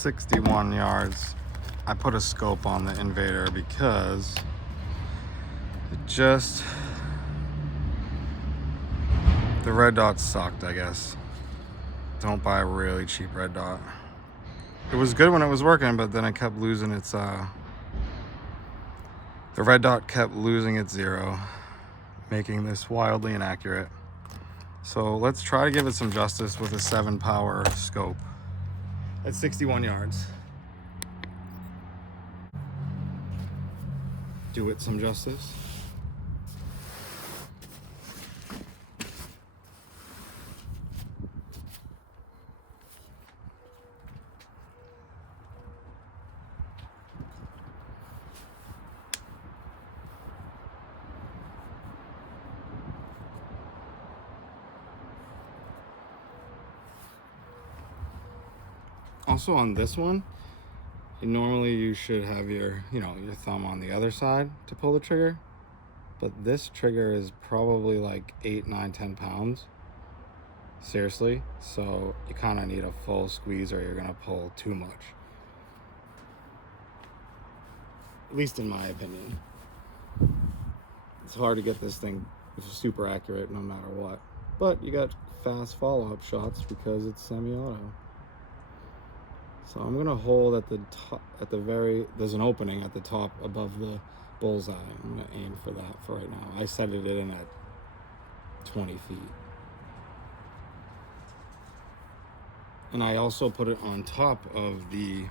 61 yards. I put a scope on the Invader because the red dot sucked, I guess. Don't buy a really cheap red dot. It was good when it was working, but then it kept losing its, the red dot kept losing its zero, making this wildly inaccurate. So let's try to give it some justice with a 7 power scope at 61 yards. Do it some justice. Also on this one, normally you should have your thumb on the other side to pull the trigger, but this trigger is probably like 8, 9, 10 pounds. Seriously, so you kind of need a full squeeze or you're gonna pull too much. At least in my opinion. It's hard to get this thing super accurate no matter what, but you got fast follow-up shots because it's semi-auto. So I'm gonna hold at the top, there's an opening at the top above the bullseye. I'm gonna aim for that for right now. I set it in at 20 feet. And I also put it on top of the,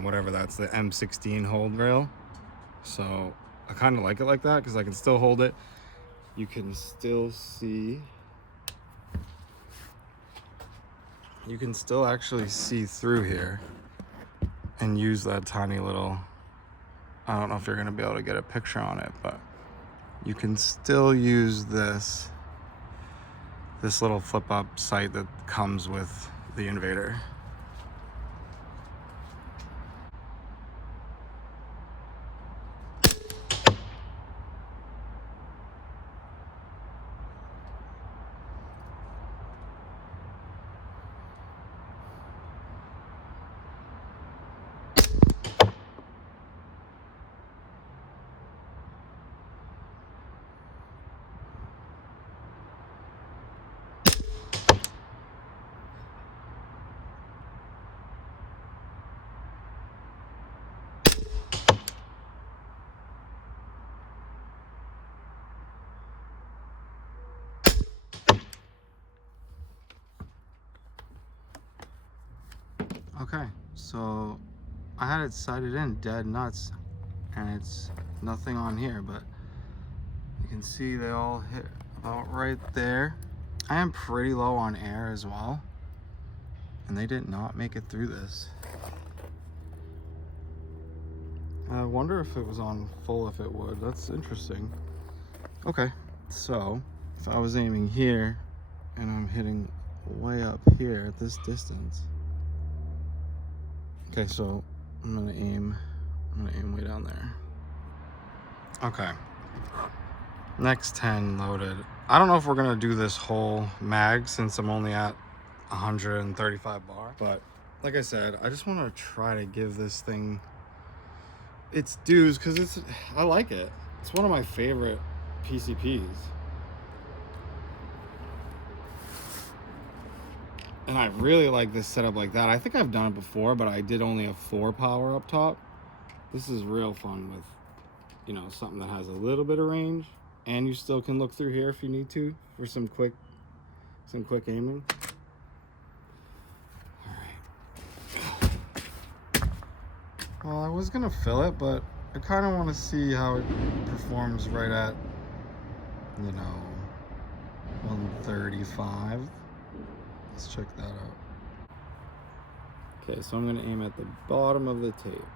whatever that's, the M16 hold rail. So I kind of like it like that because I can still hold it. You can still see, you can still actually see through here and use that tiny little, I don't know if you're gonna be able to get a picture on it, but you can still use this little flip up sight that comes with the Invader. Okay, so I had it sighted in dead nuts and it's nothing on here, but you can see they all hit about right there. I am pretty low on air as well, and they did not make it through this. I wonder if it was on full, if it would. That's interesting. Okay, so if I was aiming here and I'm hitting way up here at this distance. Okay, so I'm gonna aim way down there. Okay. Next 10 loaded. I don't know if we're gonna do this whole mag since I'm only at 135 bar, but like I said, I just wanna try to give this thing its dues because I like it. It's one of my favorite PCPs. And I really like this setup like that. I think I've done it before, but I did only a 4 power up top. This is real fun with, something that has a little bit of range, and you still can look through here if you need to for some quick aiming. All right. Well, I was gonna fill it, but I kind of want to see how it performs right at, 135. Let's check that out. Okay, so I'm gonna aim at the bottom of the tape.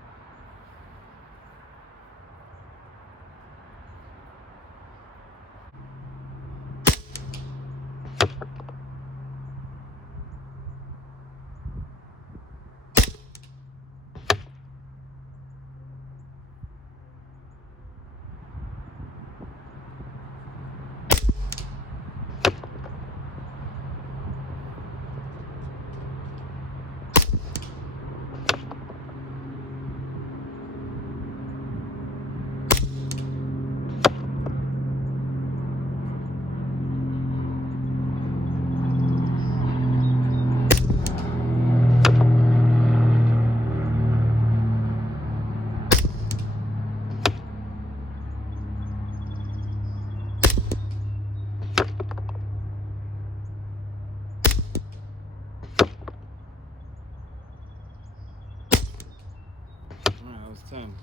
of 10.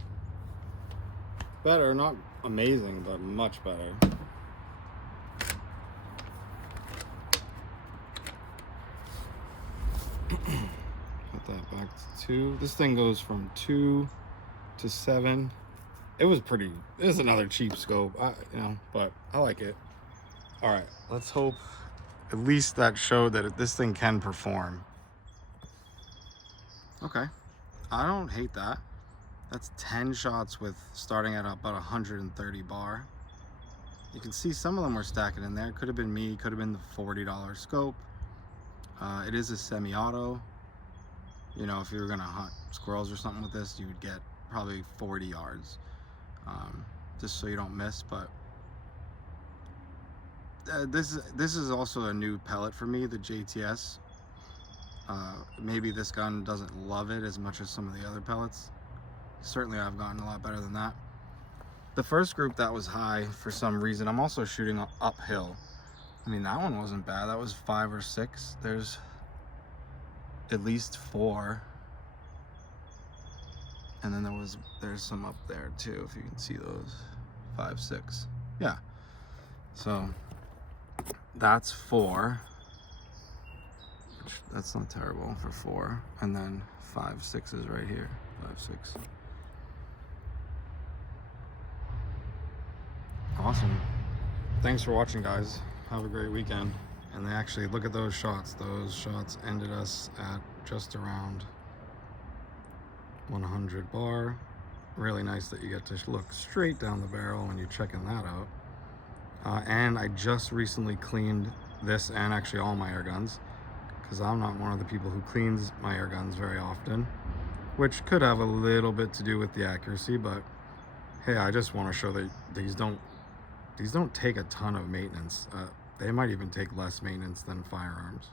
Better, not amazing, but much better. Put that back to 2. This thing goes from 2 to 7. It was pretty. It is another cheap scope, you know, but I like it. All right, let's hope at least that showed that this thing can perform. Okay, I don't hate that. That's 10 shots with starting at about 130 bar. You can see some of them were stacking in there. Could have been me, could have been the $40 scope. It is a semi-auto. You know, if you were gonna hunt squirrels or something with this, you would get probably 40 yards, just so you don't miss. But this is also a new pellet for me, the JTS. Maybe this gun doesn't love it as much as some of the other pellets. Certainly I've gotten a lot better than that. The first group that was high for some reason, I'm also shooting uphill. I mean, that one wasn't bad. That was 5 or 6. There's at least 4. And then there's some up there too, if you can see those. 5, 6. Yeah. So that's 4. Which, that's not terrible for 4. And then 5, 6 is right here. 5, 6. Awesome. Thanks for watching, guys. Have a great weekend. And they actually, look at those shots. Those shots ended us at just around 100 bar. Really nice that you get to look straight down the barrel when you're checking that out. And I just recently cleaned this and actually all my air guns, because I'm not one of the people who cleans my air guns very often, which could have a little bit to do with the accuracy, but hey, I just want to show that these don't take a ton of maintenance. They might even take less maintenance than firearms.